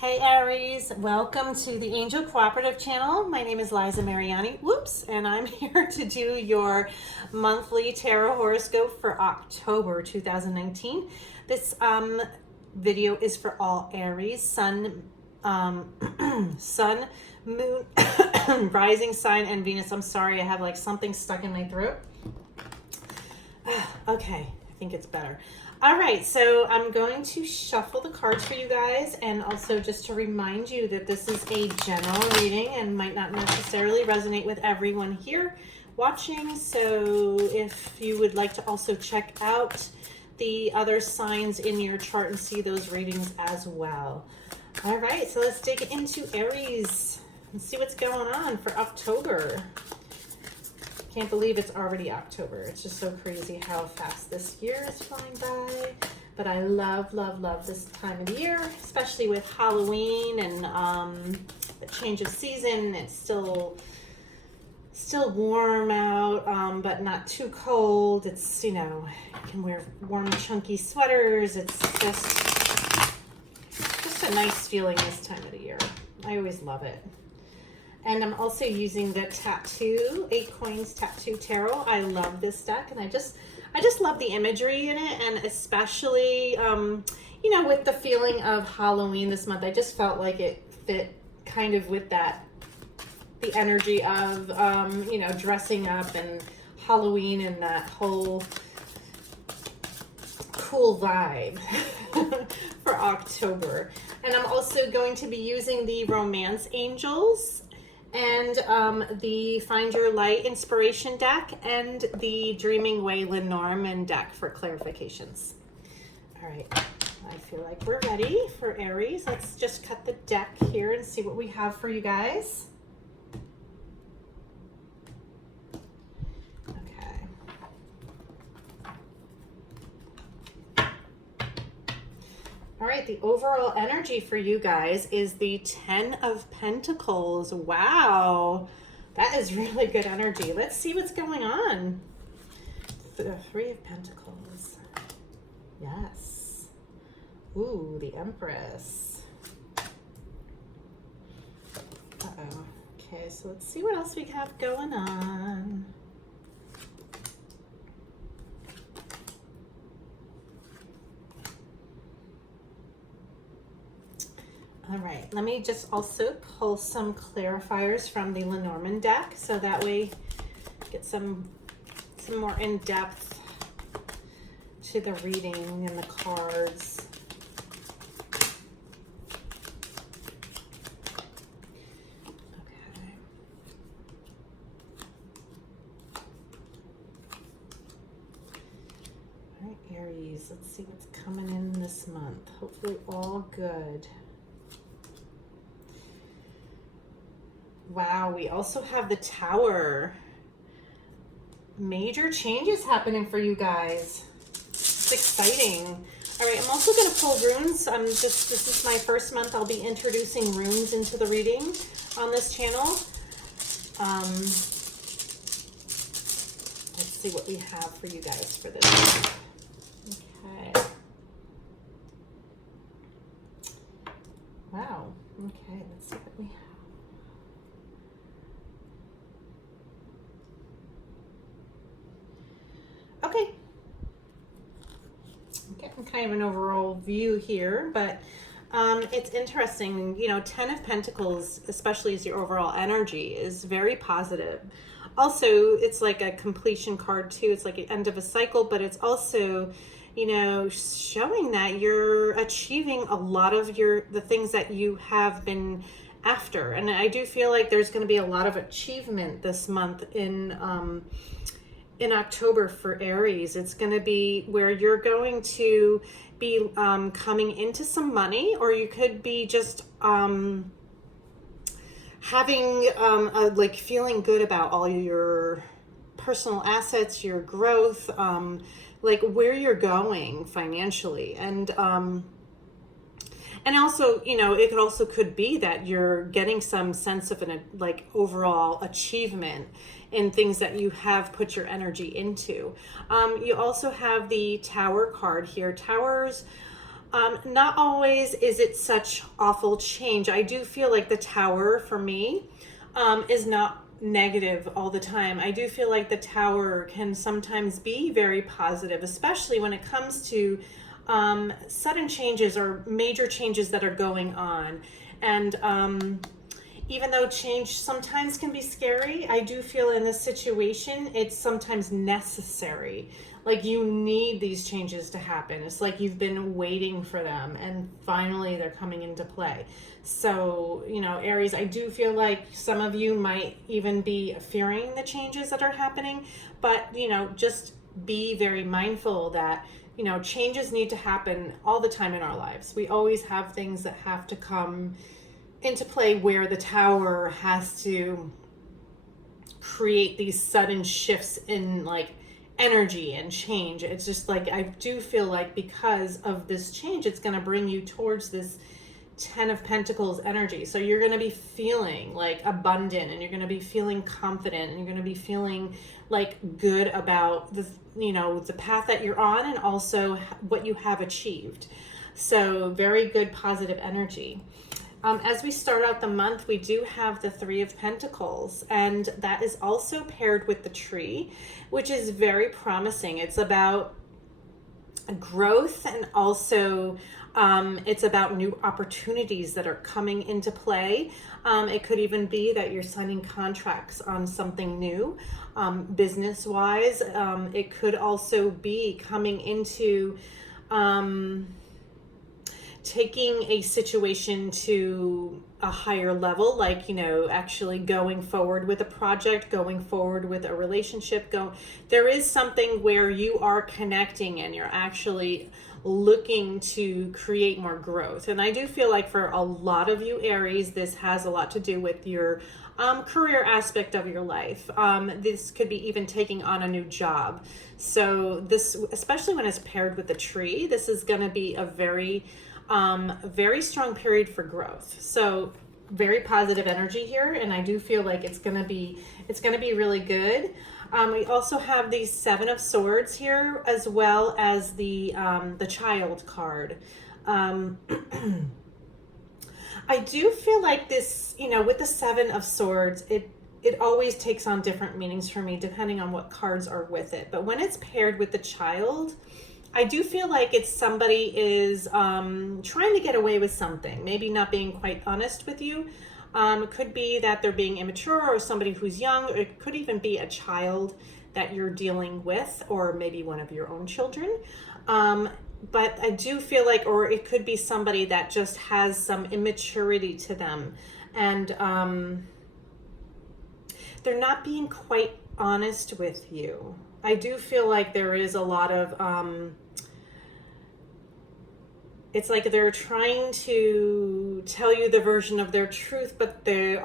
Hey Aries, welcome to the Angel Cooperative channel. My name is Liza Mariani, and I'm here to do your monthly tarot horoscope for October 2019. This video is for all Aries, sun, sun, moon, rising sign, and Venus. I'm sorry, I have like something stuck in my throat. Okay, I think it's better. All right, so I'm going to shuffle the cards for you guys, and also just to remind you that this is a general reading and might not necessarily resonate with everyone here watching. So if you would like to also check out the other signs in your chart and see those readings as well. All right, so let's dig into Aries and see what's going on for October. Can't believe it's already October. It's just so crazy how fast this year is flying by. But I love, love, love this time of the year, especially with Halloween and the change of season. It's still warm out, but not too cold. It's, you know, you can wear warm, chunky sweaters. It's just a nice feeling this time of the year. I always love it. And I'm also using the Tattoo, 8 Coins Tattoo Tarot. I love this deck, and I just love the imagery in it, and especially, you know, with the feeling of Halloween this month, I just felt like it fit kind of with that, the energy of, you know, dressing up and Halloween and that whole cool vibe for October. And I'm also going to be using the Romance Angels and the Find Your Light Inspiration deck and the Dreaming Way Lenormand deck for clarifications. All right, I feel like we're ready for Aries. Let's just cut the deck here and see what we have for you guys. All right, the overall energy for you guys is the 10 of Pentacles. Wow, that is really good energy. Let's see what's going on. The 3 of Pentacles. Yes. Ooh, the Empress. Uh-oh. Okay, so let's see what else we have going on. All right, let me just also pull some clarifiers from the Lenormand deck, so that way get some more in-depth to the reading and the cards. Okay. All right, Aries, let's see what's coming in this month. Hopefully all good. Wow, we also have the Tower. Major changes happening for you guys. It's exciting. All right, I'm also going to pull runes. This is my first month. I'll be introducing runes into the reading on this channel. Let's see what we have for you guys for this. Okay. Wow. Okay, let's see what we have. Okay, getting kind of an overall view here, but it's interesting, you know, 10 of Pentacles, especially as your overall energy, is very positive. Also, it's like a completion card too. It's like an end of a cycle, but it's also, you know, showing that you're achieving a lot of the things that you have been after. And I do feel like there's going to be a lot of achievement this month in October for Aries. It's going to be where you're going to be coming into some money, or you could be just having like feeling good about all your personal assets, your growth, like where you're going financially. And also, you know, it could be that you're getting some sense of an like overall achievement in things that you have put your energy into. You also have the Tower card here. Towers Not always is it such awful change. I do feel like the Tower for me is not negative all the time. I do feel like the Tower can sometimes be very positive, especially when it comes to sudden changes or major changes that are going on. And even though change sometimes can be scary, I do feel in this situation it's sometimes necessary. Like you need these changes to happen. It's like you've been waiting for them and finally they're coming into play. So, you know, Aries, I do feel like some of you might even be fearing the changes that are happening, but, you know, just be very mindful that, you know, changes need to happen all the time in our lives. We always have things that have to come into play where the Tower has to create these sudden shifts in like energy and change. It's just like, I do feel like because of this change, it's going to bring you towards this 10 of Pentacles energy. So you're going to be feeling like abundant, and you're going to be feeling confident, and you're going to be feeling like good about the, you know, the path that you're on and also what you have achieved. So very good positive energy. As we start out the month, we do have the Three of Pentacles, and that is also paired with the tree, which is very promising. It's about growth, and also it's about new opportunities that are coming into play. It could even be that you're signing contracts on something new, business-wise. It could also be coming into taking a situation to a higher level, like, you know, actually going forward with a project, going forward with a relationship. There is something where you are connecting and you're actually looking to create more growth. And I do feel like for a lot of you Aries, this has a lot to do with your career aspect of your life. This could be even taking on a new job. So this, especially when it's paired with the tree, this is going to be a very strong period for growth. So very positive energy here, and I do feel like it's gonna be really good. We also have the Seven of Swords here, as well as the Child card. I do feel like this, you know, with the Seven of Swords, it always takes on different meanings for me depending on what cards are with it. But when it's paired with the Child, I do feel like it's somebody is trying to get away with something, maybe not being quite honest with you. It could be that they're being immature, or somebody who's young, or it could even be a child that you're dealing with, or maybe one of your own children. But I do feel like, or it could be somebody that just has some immaturity to them, and they're not being quite honest with you. I do feel like there is a lot of, it's like they're trying to tell you the version of their truth, but it's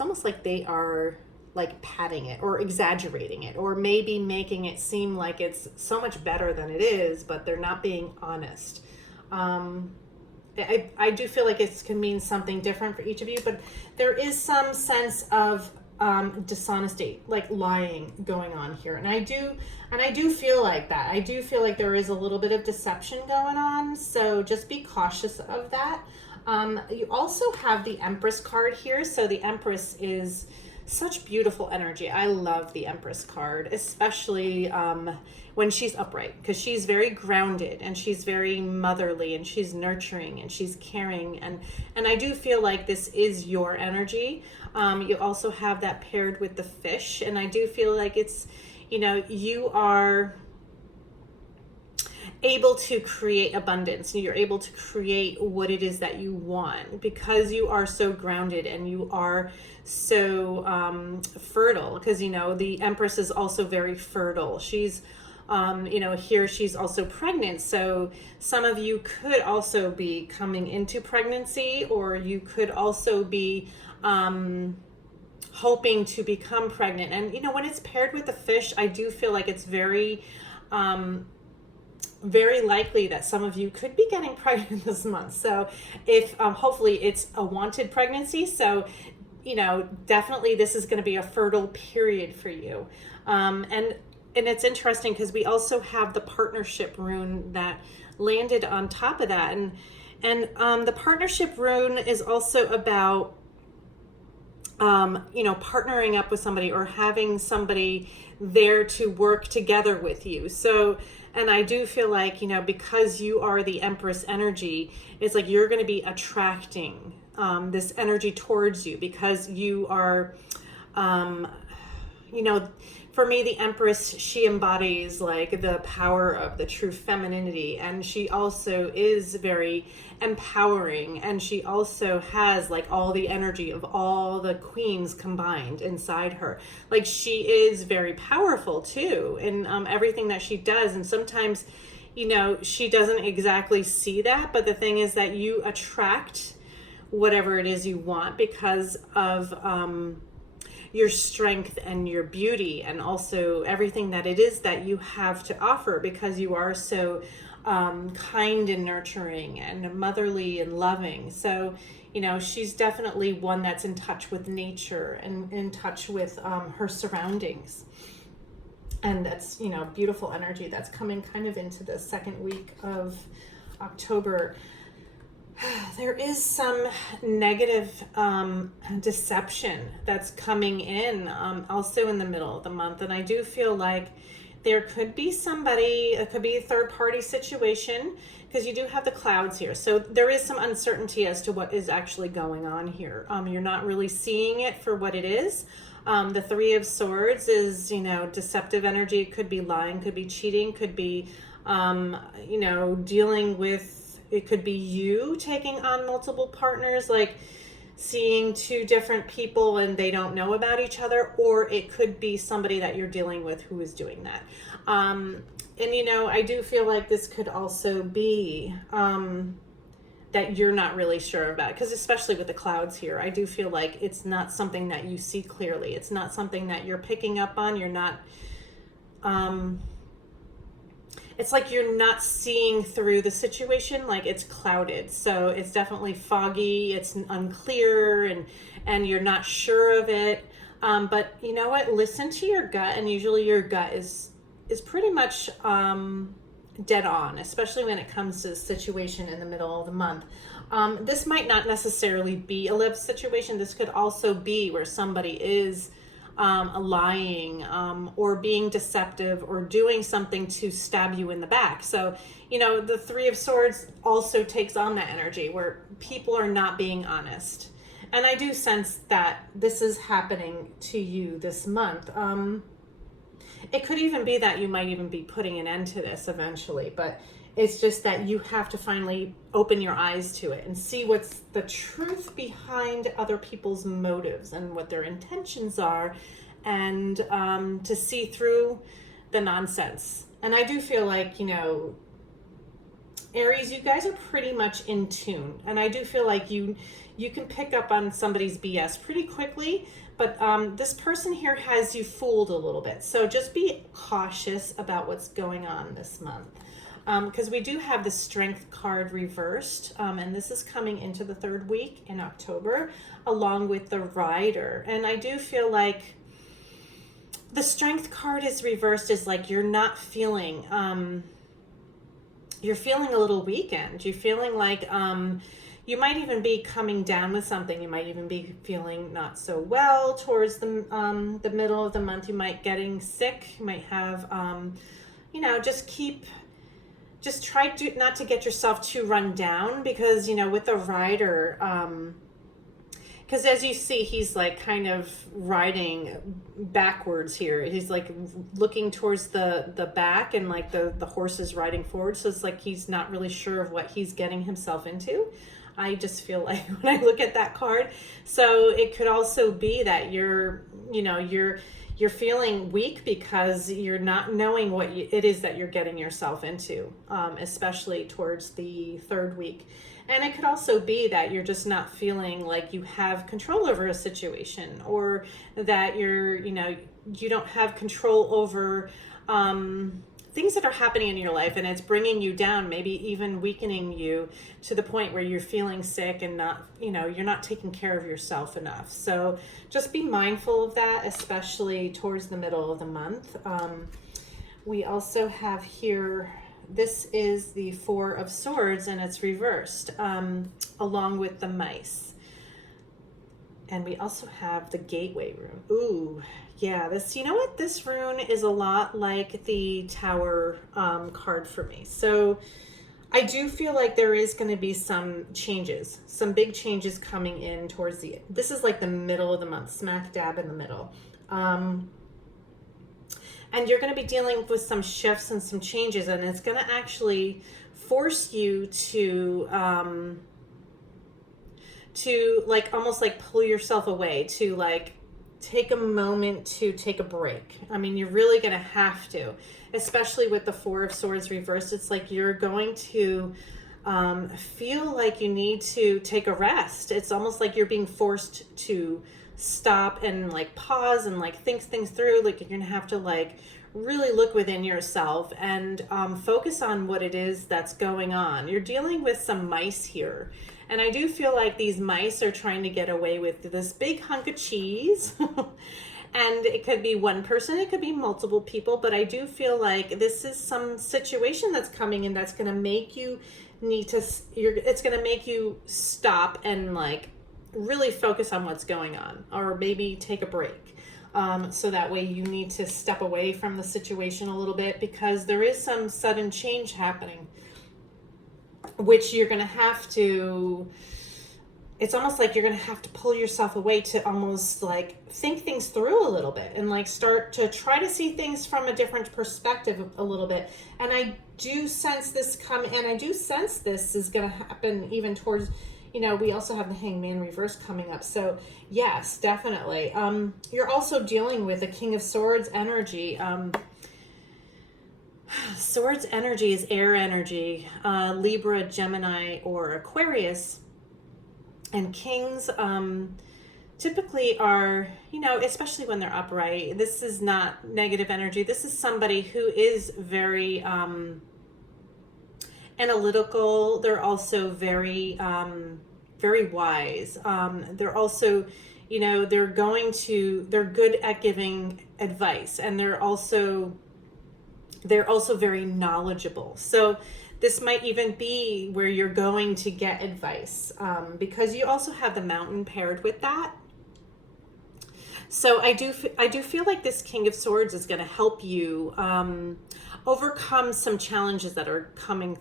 almost like they are like padding it or exaggerating it, or maybe making it seem like it's so much better than it is, but they're not being honest. I do feel like it can mean something different for each of you, but there is some sense of dishonesty, like lying going on here. And I do feel like that. I do feel like there is a little bit of deception going on. So just be cautious of that. You also have the Empress card here. So the Empress is such beautiful energy. I love the Empress card, especially when she's upright, because she's very grounded and she's very motherly and she's nurturing and she's caring. And I do feel like this is your energy. You also have that paired with the fish. And I do feel like it's, you know, you are able to create abundance. You're able to create what it is that you want because you are so grounded and you are so fertile. Because, you know, the Empress is also very fertile. She's, you know, here she's also pregnant. So some of you could also be coming into pregnancy, or you could also be hoping to become pregnant. And, you know, when it's paired with the fish, I do feel like it's very likely that some of you could be getting pregnant this month. So if hopefully it's a wanted pregnancy. So, you know, definitely this is going to be a fertile period for you. And it's interesting because we also have the partnership rune that landed on top of that. And the partnership rune is also about, you know, partnering up with somebody or having somebody there to work together with you. So, and I do feel like, you know, because you are the Empress energy, it's like you're going to be attracting this energy towards you because you are, you know, for me, the Empress, she embodies like the power of the true femininity, and she also is very empowering, and she also has like all the energy of all the queens combined inside her. Like she is very powerful too in everything that she does, and sometimes, you know, she doesn't exactly see that, but the thing is that you attract whatever it is you want because of your strength and your beauty, and also everything that it is that you have to offer, because you are so kind and nurturing and motherly and loving. So, you know, she's definitely one that's in touch with nature and in touch with her surroundings. And that's, you know, beautiful energy that's coming kind of into the second week of October. There is some negative deception that's coming in also in the middle of the month. And I do feel like there could be somebody, it could be a third party situation, because you do have the clouds here. So there is some uncertainty as to what is actually going on here. You're not really seeing it for what it is. The Three of Swords is, you know, deceptive energy. It could be lying, could be cheating, could be, you know, dealing with, it could be you taking on multiple partners, like seeing two different people and they don't know about each other, or it could be somebody that you're dealing with who is doing that. And, you know, I do feel like this could also be that you're not really sure about, because especially with the clouds here, I do feel like it's not something that you see clearly. It's not something that you're picking up on. You're not... it's like you're not seeing through the situation, like it's clouded. So it's definitely foggy, it's unclear, and you're not sure of it. But you know what? Listen to your gut, and usually your gut is pretty much dead on, especially when it comes to the situation in the middle of the month. This might not necessarily be a love situation. This could also be where somebody is lying or being deceptive or doing something to stab you in the back. So, you know, the Three of Swords also takes on that energy where people are not being honest. And I do sense that this is happening to you this month. It could even be that you might even be putting an end to this eventually, but it's just that you have to finally open your eyes to it and see what's the truth behind other people's motives and what their intentions are, and to see through the nonsense. And I do feel like, you know, Aries, you guys are pretty much in tune. And I do feel like you can pick up on somebody's BS pretty quickly, but this person here has you fooled a little bit. So just be cautious about what's going on this month. Because we do have the Strength card reversed, and this is coming into the third week in October, along with the Rider. And I do feel like the Strength card is reversed, is like you're not feeling, you're feeling a little weakened. You're feeling like you might even be coming down with something. You might even be feeling not so well towards the middle of the month. You might getting sick. You might have, you know, just try to not to get yourself too run down, because, you know, with the Rider, because as you see, he's like kind of riding backwards here. He's like looking towards the back, and like the horse is riding forward. So it's like he's not really sure of what he's getting himself into. I just feel like when I look at that card. So it could also be that you're feeling weak because you're not knowing what it is that you're getting yourself into, especially towards the third week. And it could also be that you're just not feeling like you have control over a situation, or that you don't have control over things that are happening in your life, and it's bringing you down, maybe even weakening you to the point where you're feeling sick and not, you're not taking care of yourself enough. So just be mindful of that, especially towards the middle of the month. We also have here, this is the Four of Swords and it's reversed, along with the mice. And we also have the Gateway rune. Ooh, yeah, this, you know what? This rune is a lot like the Tower card for me. So I do feel like there is going to be some changes, some big changes coming in towards this is like the middle of the month, smack dab in the middle. And you're going to be dealing with some shifts and some changes, and it's going to actually force you to like almost like pull yourself away, to like take a moment to take a break. I mean, you're really going to have to, especially with the Four of Swords reversed. It's like you're going to feel like you need to take a rest. It's almost like you're being forced to stop and like pause and like think things through. Like you're gonna have to like really look within yourself and focus on what it is that's going on. You're dealing with some mice here, and I do feel like these mice are trying to get away with this big hunk of cheese. And it could be one person, it could be multiple people, but I do feel like this is some situation that's coming in that's going to make you it's going to make you stop and like really focus on what's going on, or maybe take a break. So that way you need to step away from the situation a little bit, because there is some sudden change happening, which you're going to have to, it's almost like you're going to have to pull yourself away to almost like think things through a little bit and like start to try to see things from a different perspective a little bit. And I do sense this this is going to happen even towards, you know, we also have the Hangman reverse coming up. So yes, definitely. You're also dealing with the King of Swords energy. Swords energy is air energy, Libra, Gemini, or Aquarius. And kings typically are, you know, especially when they're upright, this is not negative energy. This is somebody who is very analytical. They're also very, very wise. They're also, you know, they're good at giving advice, and they're also very knowledgeable. So this might even be where you're going to get advice, because you also have the Mountain paired with that. So I do feel like this King of Swords is going to help you overcome some challenges that are coming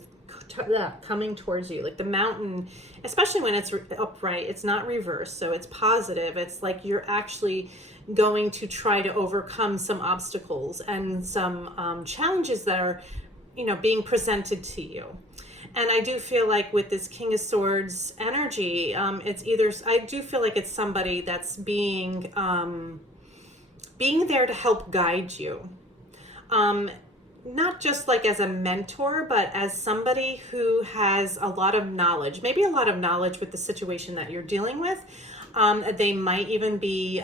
towards you. Like the Mountain, especially when it's upright, it's not reversed, so it's positive. It's like you're actually going to try to overcome some obstacles and some challenges that are, you know, being presented to you. And I do feel like with this King of Swords energy, I do feel like it's somebody that's being there to help guide you. Not just like as a mentor, but as somebody who has a lot of knowledge, maybe a lot of knowledge with the situation that you're dealing with. They might even be,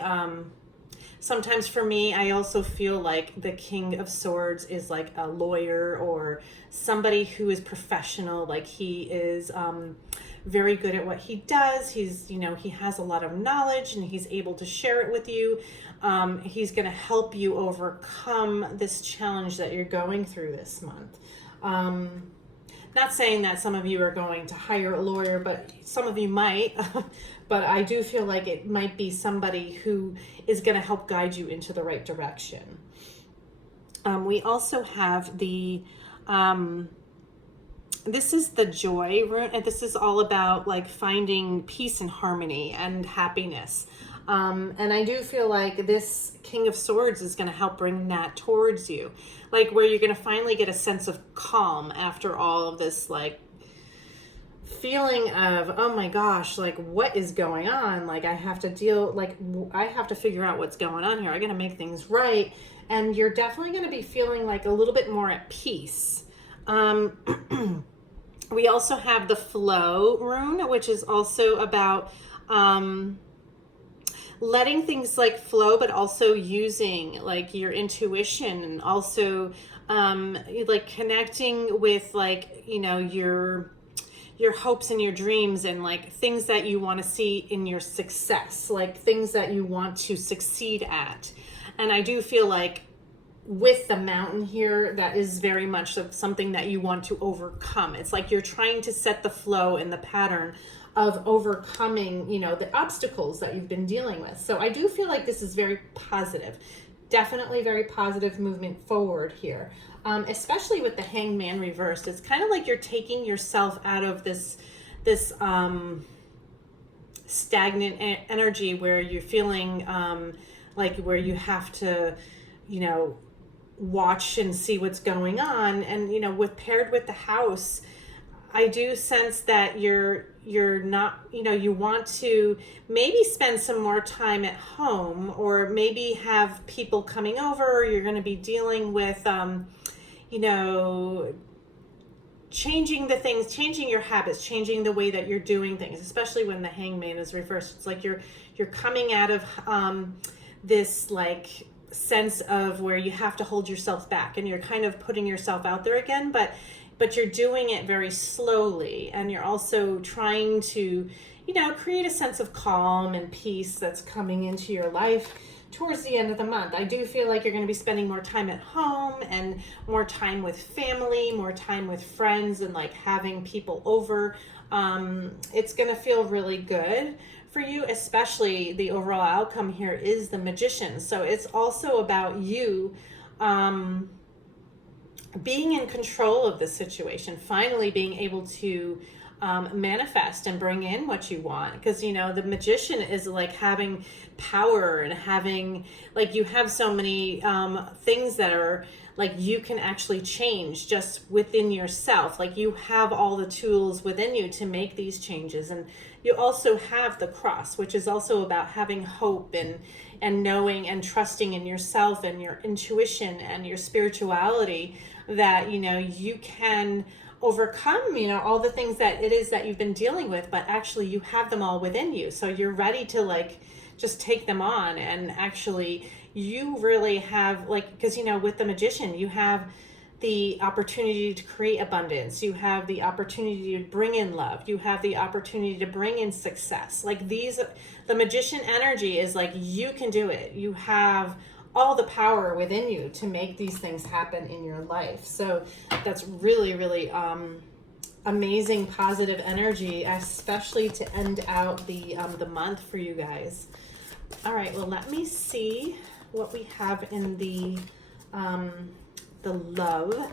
sometimes for me, I also feel like the King of Swords is like a lawyer or somebody who is professional. Like he is very good at what he does. He's, you know, he has a lot of knowledge and he's able to share it with you. He's going to help you overcome this challenge that you're going through this month. Not saying that some of you are going to hire a lawyer, but some of you might. But I do feel like it might be somebody who is going to help guide you into the right direction. We also have the, this is the Joy rune, and this is all about like finding peace and harmony and happiness. And I do feel like this King of Swords is going to help bring that towards you. Like where you're going to finally get a sense of calm after all of this, like feeling of, oh my gosh, like what is going on? Like I have to figure out what's going on here. I got to make things right. And you're definitely going to be feeling like a little bit more at peace. We also have the Flow rune, which is also about, letting things like flow, but also using like your intuition, and also like connecting with like, you know, your hopes and your dreams, and like things that you want to see in your success, like things that you want to succeed at. And I do feel like with the mountain here, that is very much something that you want to overcome. It's like you're trying to set the flow and the pattern of overcoming, you know, the obstacles that you've been dealing with. So I do feel like this is very positive. Definitely very positive movement forward here. Especially with the Hangman reversed. It's kind of like you're taking yourself out of this stagnant energy where you're feeling like where you have to, you know, watch and see what's going on. And, you know, paired with the house, I do sense that you're not, you know, you want to maybe spend some more time at home, or maybe have people coming over, or you're going to be dealing with, you know, changing the things, changing your habits, changing the way that you're doing things, especially when the Hangman is reversed. It's like you're coming out of this like sense of where you have to hold yourself back, and you're kind of putting yourself out there again, but you're doing it very slowly, and you're also trying to, you know, create a sense of calm and peace that's coming into your life towards the end of the month. I do feel like you're going to be spending more time at home, and more time with family, more time with friends, and like having people over. It's going to feel really good for you, especially the overall outcome here is the Magician. So it's also about you being in control of the situation, finally being able to manifest and bring in what you want. Because, you know, the Magician is like having power and having, like, you have so many things that are like you can actually change just within yourself. Like, you have all the tools within you to make these changes. And you also have the Cross, which is also about having hope and knowing and trusting in yourself and your intuition and your spirituality, that, you know, you can overcome, you know, all the things that it is that you've been dealing with, but actually you have them all within you. So you're ready to like just take them on. And actually you really have, like, because, you know, with the Magician, you have the opportunity to create abundance. You have the opportunity to bring in love. You have the opportunity to bring in success. Like, these, the Magician energy is like, you can do it. You have all the power within you to make these things happen in your life. So that's really, really amazing positive energy, especially to end out the month for you guys. All right, well, let me see what we have in the love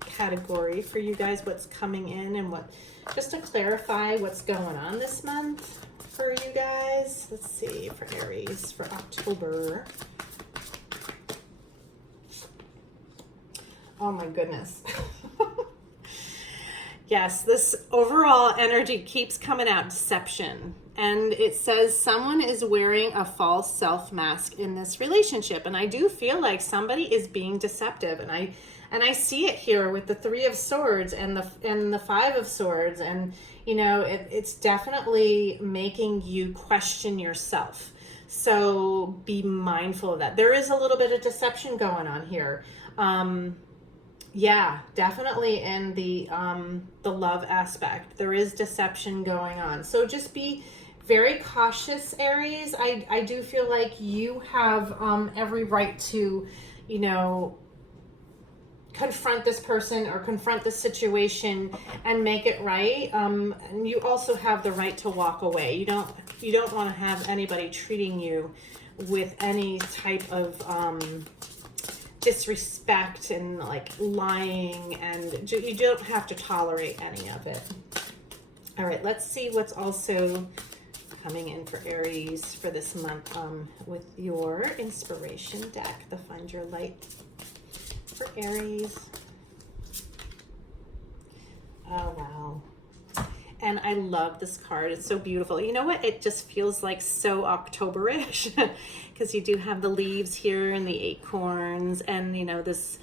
category for you guys, what's coming in, and what, just to clarify what's going on this month for you guys. Let's see, for Aries for October. Oh my goodness. Yes, this overall energy keeps coming out, deception. And it says someone is wearing a false self mask in this relationship. And I do feel like somebody is being deceptive. And I see it here with the Three of Swords and the Five of Swords. And, you know, it's definitely making you question yourself. So be mindful of that. There is a little bit of deception going on here. Yeah, definitely in the love aspect, there is deception going on. So just be very cautious, Aries. I do feel like you have every right to, you know, confront this person or confront this situation and make it right. And you also have the right to walk away. You don't want to have anybody treating you with any type of disrespect and like lying, and you don't have to tolerate any of it. All right, let's see what's also coming in for Aries for this month with your inspiration deck, the Find Your Light for Aries. Oh, wow. And I love this card. It's so beautiful. You know what? It just feels like so October-ish because you do have the leaves here and the acorns and, you know, this,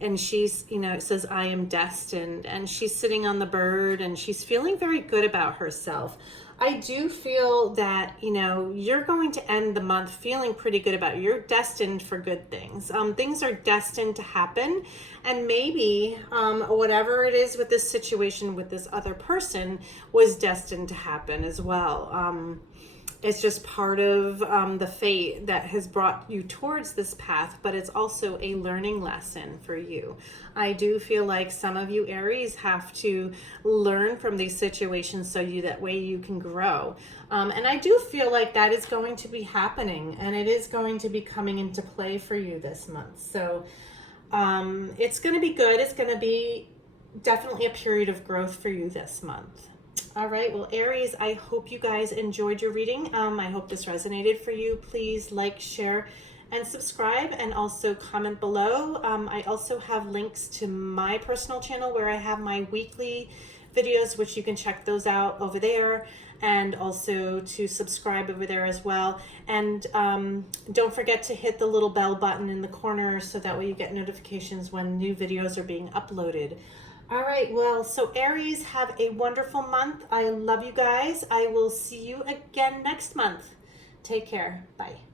and she's, you know, it says, I am destined, and she's sitting on the bird and she's feeling very good about herself. I do feel that, you know, you're going to end the month feeling pretty good about it. You're destined for good things. Things are destined to happen. And maybe whatever it is with this situation with this other person was destined to happen as well. It's just part of the fate that has brought you towards this path, but it's also a learning lesson for you. I do feel like some of you Aries have to learn from these situations so that way you can grow. And I do feel like that is going to be happening, and it is going to be coming into play for you this month. So it's going to be good. It's going to be definitely a period of growth for you this month. All right, well, Aries, I hope you guys enjoyed your reading. I hope this resonated for you. Please like, share, and subscribe, and also comment below. I also have links to my personal channel where I have my weekly videos, which you can check those out over there, and also to subscribe over there as well. And don't forget to hit the little bell button in the corner so that way you get notifications when new videos are being uploaded. All right, well, so Aries, have a wonderful month. I love you guys. I will see you again next month. Take care. Bye.